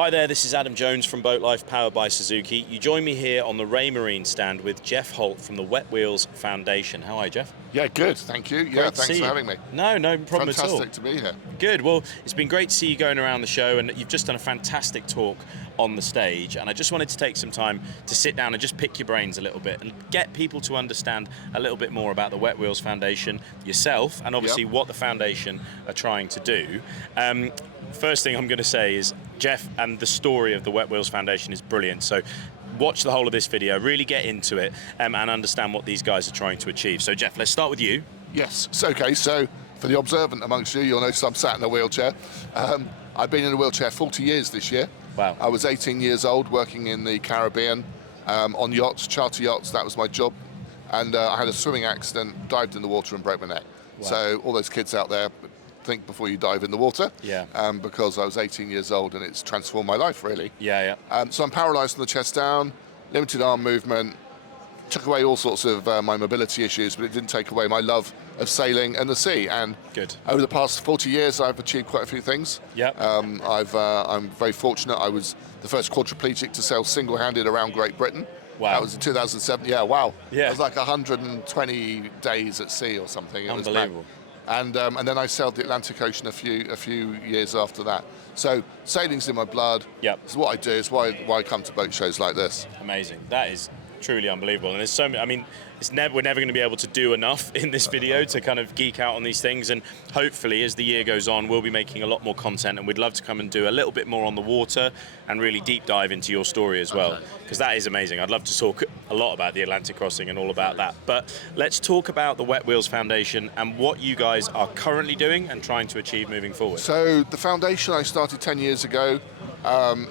Hi there, this is Adam Jones from BoatLife, powered by Suzuki. You join me here on the Ray Marine stand with Geoff Holt from the Wetwheels Foundation. How are you, Geoff? Yeah, good, thank you. Yeah, thanks for having me. No problem at all. Fantastic to be here. Good, well, it's been great to see you going around the show, and you've just done a fantastic talk on the stage, and I just wanted to take some time to sit down and just pick your brains a little bit and get people to understand a little bit more about the Wetwheels Foundation, yourself, and obviously what the foundation are trying to do. First thing I'm going to say is Geoff and the story of the Wetwheels Foundation is brilliant. So watch the whole of this video, really get into it and understand what these guys are trying to achieve. So Geoff, let's start with you. Yes, so for the observant amongst you, you'll notice I'm sat in a wheelchair. I've been in a wheelchair 40 years this year. Wow. I was 18 years old working in the Caribbean on yachts, charter yachts, that was my job. And I had a swimming accident, dived in the water and broke my neck. Wow. So all those kids out there, think before you dive in the water. Yeah. Because I was 18 years old and it's transformed my life, really. Yeah. So I'm paralysed from the chest down, limited arm movement, took away all sorts of my mobility issues, but it didn't take away my love of sailing and the sea. And good. Over the past 40 years, I've achieved quite a few things. Yeah. I'm very fortunate. I was the first quadriplegic to sail single-handed around Great Britain. Wow. That was in 2007. Yeah, wow. Yeah. It was like 120 days at sea or something. It Unbelievable. And then I sailed the Atlantic Ocean a few years after that. So sailing's in my blood. Yep. It's what I do. It's why I come to boat shows like this. Amazing. That is truly unbelievable. And there's so many, I mean, we're never going to be able to do enough in this video to kind of geek out on these things, and hopefully as the year goes on we'll be making a lot more content, and we'd love to come and do a little bit more on the water and really deep dive into your story as well, because that is amazing. I'd love to talk a lot about the Atlantic crossing and all about that, but let's talk about the Wetwheels Foundation and what you guys are currently doing and trying to achieve moving forward. So the foundation I started 10 years ago.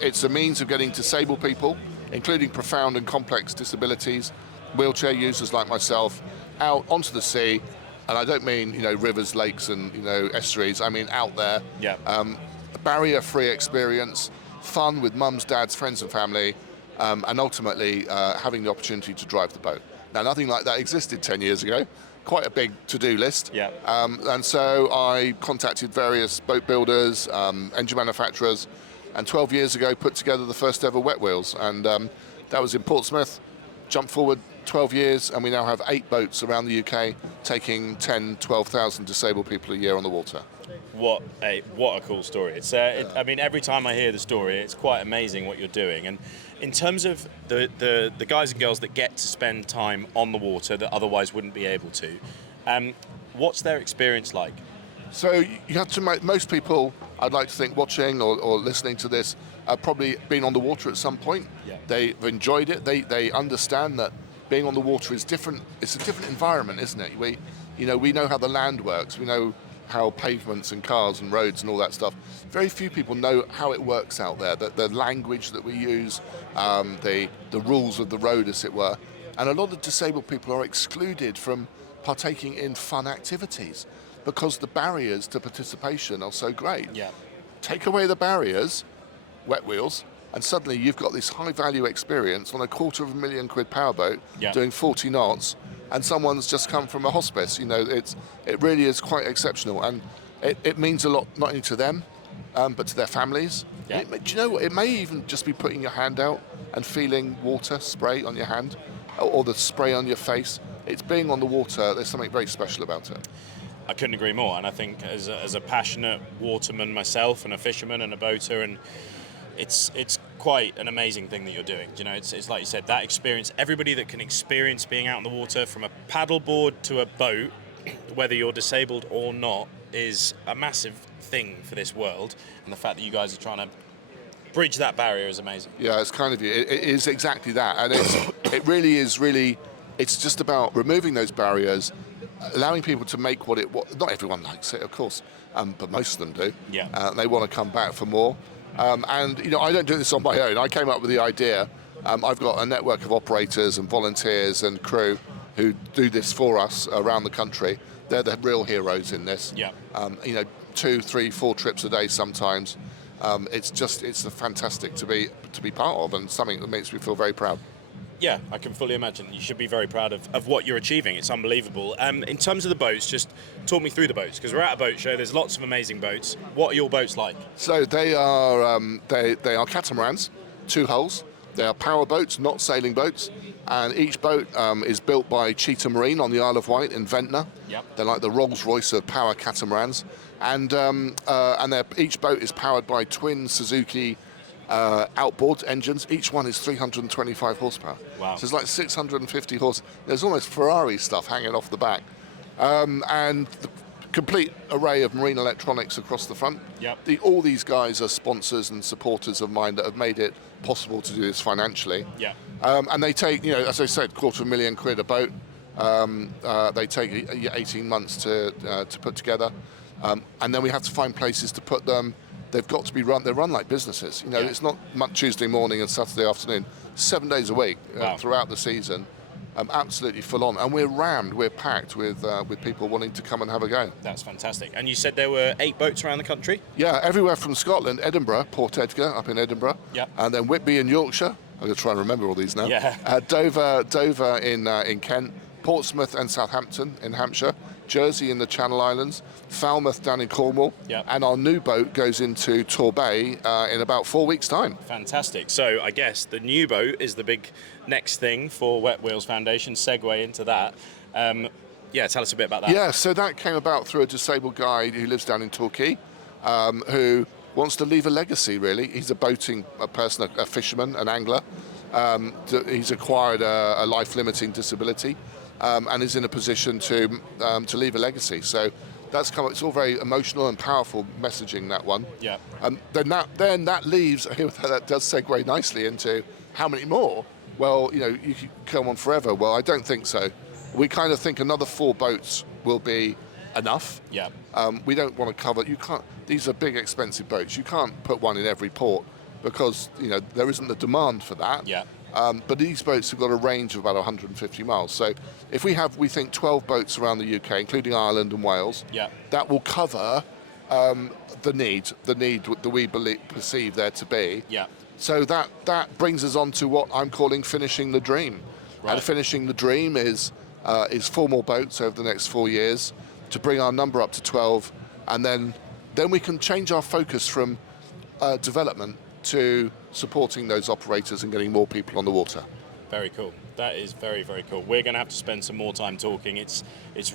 It's a means of getting disabled people, including profound and complex disabilities, wheelchair users like myself, out onto the sea. And I don't mean, rivers, lakes and, estuaries. I mean out there. Yeah. A barrier-free experience, fun with mums, dads, friends and family, and ultimately having the opportunity to drive the boat. Now, nothing like that existed 10 years ago. Quite a big to-do list. Yeah. And so I contacted various boat builders, engine manufacturers, and 12 years ago put together the first ever Wetwheels. And that was in Portsmouth. Jump forward 12 years, and we now have 8 boats around the UK taking 12,000 disabled people a year on the water. What a cool story. It's I mean, every time I hear the story, it's quite amazing what you're doing. And in terms of the guys and girls that get to spend time on the water that otherwise wouldn't be able to, what's their experience like? So you have to make, most people, I'd like to think, watching or listening to this, have probably been on the water at some point. Yeah. They've enjoyed it. They understand that being on the water is different. It's a different environment, isn't it? We know how the land works. We know how pavements and cars and roads and all that stuff. Very few people know how it works out there. The language that we use, the rules of the road, as it were. And a lot of disabled people are excluded from partaking in fun activities because the barriers to participation are so great. Yeah. Take away the barriers, Wetwheels, and suddenly you've got this high-value experience on a £250,000 powerboat doing 40 knots, and someone's just come from a hospice. It really is quite exceptional, and it means a lot not only to them, but to their families. Yeah. Do you know what? It may even just be putting your hand out and feeling water spray on your hand, or the spray on your face. It's being on the water. There's something very special about it. I couldn't agree more, and I think as a passionate waterman myself and a fisherman and a boater, and it's quite an amazing thing that you're doing. It's like you said, that experience, everybody that can experience being out in the water from a paddleboard to a boat, whether you're disabled or not, is a massive thing for this world, and the fact that you guys are trying to bridge that barrier is amazing. Yeah, it's kind of you. It is exactly that, and it really is. It's just about removing those barriers, allowing people to make what not everyone likes it, of course, but most of them do. Yeah. They want to come back for more. And I don't do this on my own. I came up with the idea. I've got a network of operators and volunteers and crew who do this for us around the country. They're the real heroes in this. Yeah. 2, 3, 4 trips a day sometimes. It's fantastic to be part of, and something that makes me feel very proud. Yeah, I can fully imagine. You should be very proud of what you're achieving. It's unbelievable. In terms of the boats, just talk me through the boats, because we're at a boat show. There's lots of amazing boats. What are your boats like? So they are catamarans, 2 hulls. They are power boats, not sailing boats, and each boat is built by Cheetah Marine on the Isle of Wight in Ventnor. Yep. They're like the Rolls-Royce of power catamarans, and each boat is powered by twin Suzuki outboard engines. Each one is 325 horsepower. Wow. So it's like 650 horse. There's almost Ferrari stuff hanging off the back, and the complete array of marine electronics across the front. Yep. All these guys are sponsors and supporters of mine that have made it possible to do this financially. Yeah. And they take, as I said, £250,000 a boat. They take 18 months to put together, and then we have to find places to put them. They've got to be run. They're run like businesses. Yeah. It's not Tuesday morning and Saturday afternoon. 7 days a week Wow. throughout the season. Absolutely full on, and we're rammed. We're packed with people wanting to come and have a go. That's fantastic. And you said there were 8 boats around the country? Yeah, everywhere from Scotland, Edinburgh, Port Edgar up in Edinburgh, Yep. and then Whitby in Yorkshire. I'm going to try and remember all these now. Yeah. Dover in Kent, Portsmouth and Southampton in Hampshire, Jersey in the Channel Islands, Falmouth down in Cornwall, Yep. and our new boat goes into Torbay in about 4 weeks' time. Fantastic. So I guess the new boat is the big next thing for Wetwheels Foundation, segue into that. Tell us a bit about that. Yeah, so that came about through a disabled guy who lives down in Torquay, who wants to leave a legacy, really. He's a person, a fisherman, an angler. He's acquired a life-limiting disability and is in a position to leave a legacy. So that's it's all very emotional and powerful messaging, that one. Yeah. Then that leaves, that does segue nicely into how many more? Well, you could come on forever. Well, I don't think so. We kind of think another 4 boats will be enough. Yeah. We don't want to cover. You can't. These are big, expensive boats. You can't put one in every port because there isn't the demand for that. Yeah. But these boats have got a range of about 150 miles. So if we think 12 boats around the UK, including Ireland and Wales, Yeah. that will cover the need that we perceive there to be. Yeah. So that brings us on to what I'm calling finishing the dream. Right. And finishing the dream is 4 more boats over the next 4 years to bring our number up to 12, and then we can change our focus from development to supporting those operators and getting more people on the water. Very cool. That is very, very cool. We're going to have to spend some more time talking. It's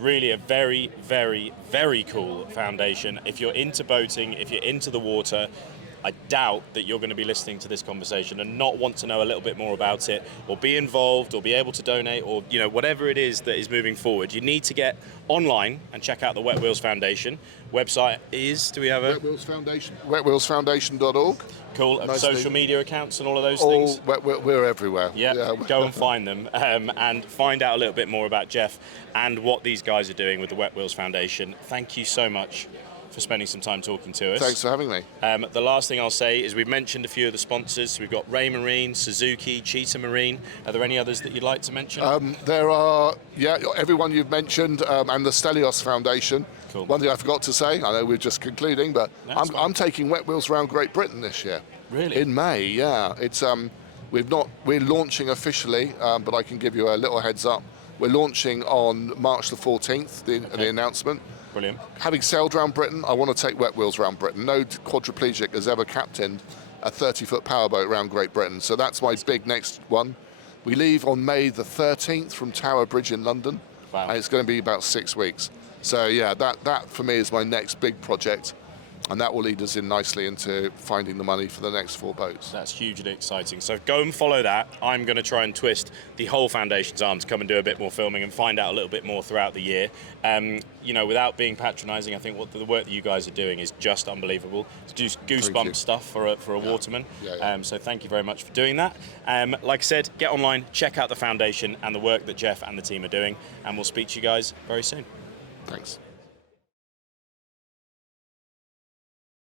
really a very, very, very cool foundation. If you're into boating, if you're into the water, I doubt that you're going to be listening to this conversation and not want to know a little bit more about it, or be involved, or be able to donate, or whatever it is that is moving forward. You need to get online and check out the Wetwheels Foundation. Website is, do we have a... Wetwheels Foundation. Wetwheelsfoundation.org. Cool. Nice Social media accounts and all of those things? We're everywhere. Yeah, go and find them and find out a little bit more about Geoff and what these guys are doing with the Wetwheels Foundation. Thank you so much for spending some time talking to us. Thanks for having me. The last thing I'll say is we've mentioned a few of the sponsors. We've got Ray Marine, Suzuki, Cheetah Marine. Are there any others that you'd like to mention? There are, everyone you've mentioned, and the Stelios Foundation. Cool. One thing I forgot to say, I know we're just concluding, but I'm taking Wetwheels around Great Britain this year. Really? In May, yeah. It's we're launching officially, but I can give you a little heads up. We're launching on March the 14th, the announcement. Brilliant. Having sailed around Britain, I want to take Wetwheels around Britain. No quadriplegic has ever captained a 30-foot powerboat around Great Britain, so that's my big next one. We leave on May the 13th from Tower Bridge in London, Wow. and it's going to be about 6 weeks. So yeah, that for me is my next big project, and that will lead us in nicely into finding the money for the next 4 boats. That's hugely exciting. So go and follow that. I'm going to try and twist the whole foundation's arm to come and do a bit more filming and find out a little bit more throughout the year. Without being patronising, I think what the work that you guys are doing is just unbelievable. It's just goosebump stuff for a waterman. Yeah. So thank you very much for doing that. Like I said, get online, check out the foundation and the work that Geoff and the team are doing, and we'll speak to you guys very soon. Thanks.